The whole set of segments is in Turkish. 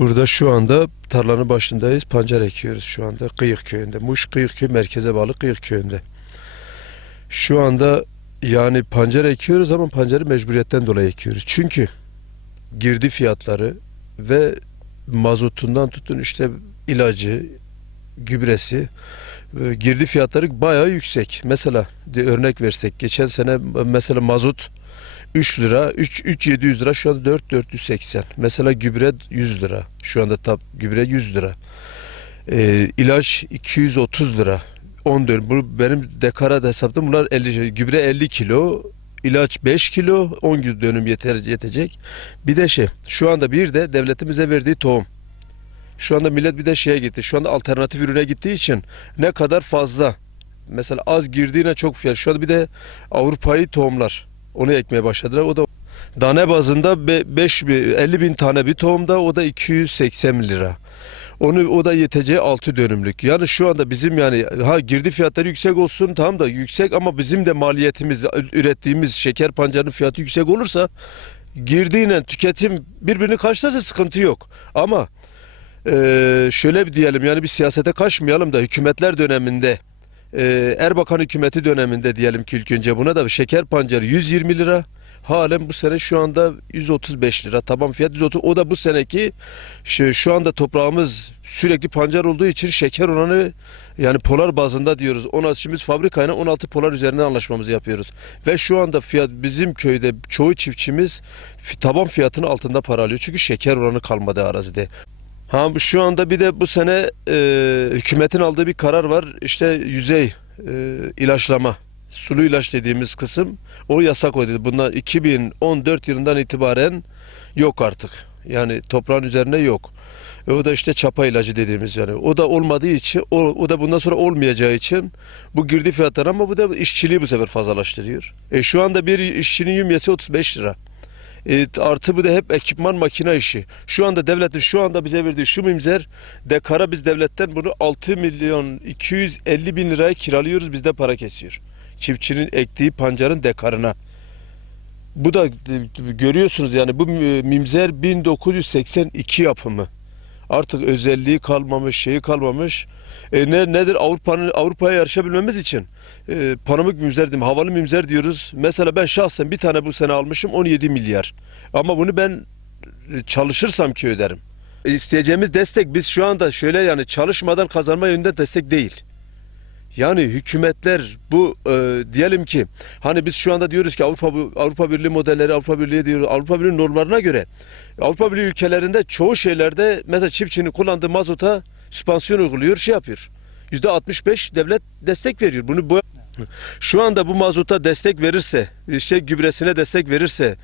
Burada şu anda tarlanın başındayız. Pancar ekiyoruz şu anda Kıyık köyünde. Muş Kıyık köy merkeze bağlı Kıyık köyünde. Şu anda yani pancar ekiyoruz ama pancarı mecburiyetten dolayı ekiyoruz. Çünkü girdi fiyatları ve mazotundan tutun işte ilacı, gübresi, girdi fiyatları bayağı yüksek. Mesela örnek versek geçen sene mesela mazot 3 lira, 3.700 lira, şu anda 4.480. Mesela gübre 100 lira. Şu anda gübre 100 lira. İlaç 230 lira. 10 dönüm. Bu benim dekara da hesapladım. Bunlar 50, gübre 50 kilo, ilaç 5 kilo, 10 dönüm yetecek. Bir de şu anda bir de devletimize verdiği tohum. Şu anda millet bir de şeye gitti. Şu anda alternatif ürüne gittiği için ne kadar fazla. Mesela az girdiğine çok fiyat. Şu anda bir de Avrupa'yı tohumlar. Onu ekmeye başladılar. O da tane bazında 50 bin tane bir tohumda, o da 280 lira. O da yeteceği 6 dönümlük. Yani şu anda bizim yani girdi fiyatları yüksek olsun, tamam da yüksek, ama bizim de maliyetimiz, ürettiğimiz şeker pancarının fiyatı yüksek olursa girdiğiyle tüketim birbirini karşılarsa sıkıntı yok. Ama şöyle bir diyelim, yani bir siyasete kaçmayalım da hükümetler döneminde, Erbakan hükümeti döneminde diyelim ki ilk önce buna da şeker pancarı 120 lira. Halen bu sene şu anda 135 lira. Taban fiyat 130. O da bu seneki şu anda toprağımız sürekli pancar olduğu için şeker oranı, yani polar bazında diyoruz. Şimdi fabrikayla 16 polar üzerinde anlaşmamızı yapıyoruz. Ve şu anda fiyat bizim köyde çoğu çiftçimiz taban fiyatının altında para alıyor. Çünkü şeker oranı kalmadı arazide. Şu anda bir de bu sene hükümetin aldığı bir karar var. İşte yüzey ilaçlama, sulu ilaç dediğimiz kısım, o yasak koydu. Bundan 2014 yılından itibaren yok artık. Yani toprağın üzerine yok. O da işte çapa ilacı dediğimiz, yani o da olmadığı için, o da bundan sonra olmayacağı için bu girdi fiyatları, ama bu da işçiliği bu sefer fazlalaştırıyor. Şu anda bir işçinin yümyesi 35 lira. Artı bu da hep ekipman, makine işi. Şu anda devletin şu anda bize verdiği şu mimzer dekara, biz devletten bunu 6 milyon 250 bin liraya kiralıyoruz, bizde para kesiyor. Çiftçinin ektiği pancarın dekarına. Bu da görüyorsunuz, yani bu mimzer 1982 yapımı. Artık özelliği kalmamış, şeyi kalmamış. Nedir Avrupa'ya yarışabilmemiz için panomik mimzer diyeyim, havalı mimzer diyoruz. Mesela ben şahsen bir tane bu sene almışım 17 milyar. Ama bunu ben çalışırsam ki öderim. İsteyeceğimiz destek, biz şu anda şöyle, yani çalışmadan kazanma yönünde destek değil. Yani hükümetler bu diyelim ki, hani biz şu anda diyoruz ki Avrupa Birliği modelleri, Avrupa Birliği diyoruz. Avrupa Birliği normlarına göre Avrupa Birliği ülkelerinde çoğu şeylerde mesela çiftçinin kullandığı mazota süspansiyon uyguluyor, yapıyor. %65 devlet destek veriyor. Şu anda bu mazota destek verirse, işte gübresine destek verirse,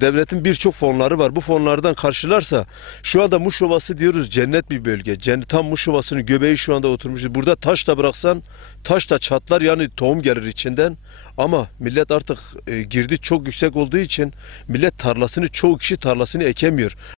devletin birçok fonları var. Bu fonlardan karşılarsa, şu anda Muş Ovası diyoruz, cennet bir bölge. Tam Muş Ovası'nın göbeği şu anda oturmuş. Burada taş da bıraksan taş da çatlar, yani tohum gelir içinden. Ama millet artık girdi çok yüksek olduğu için millet çoğu kişi tarlasını ekemiyor.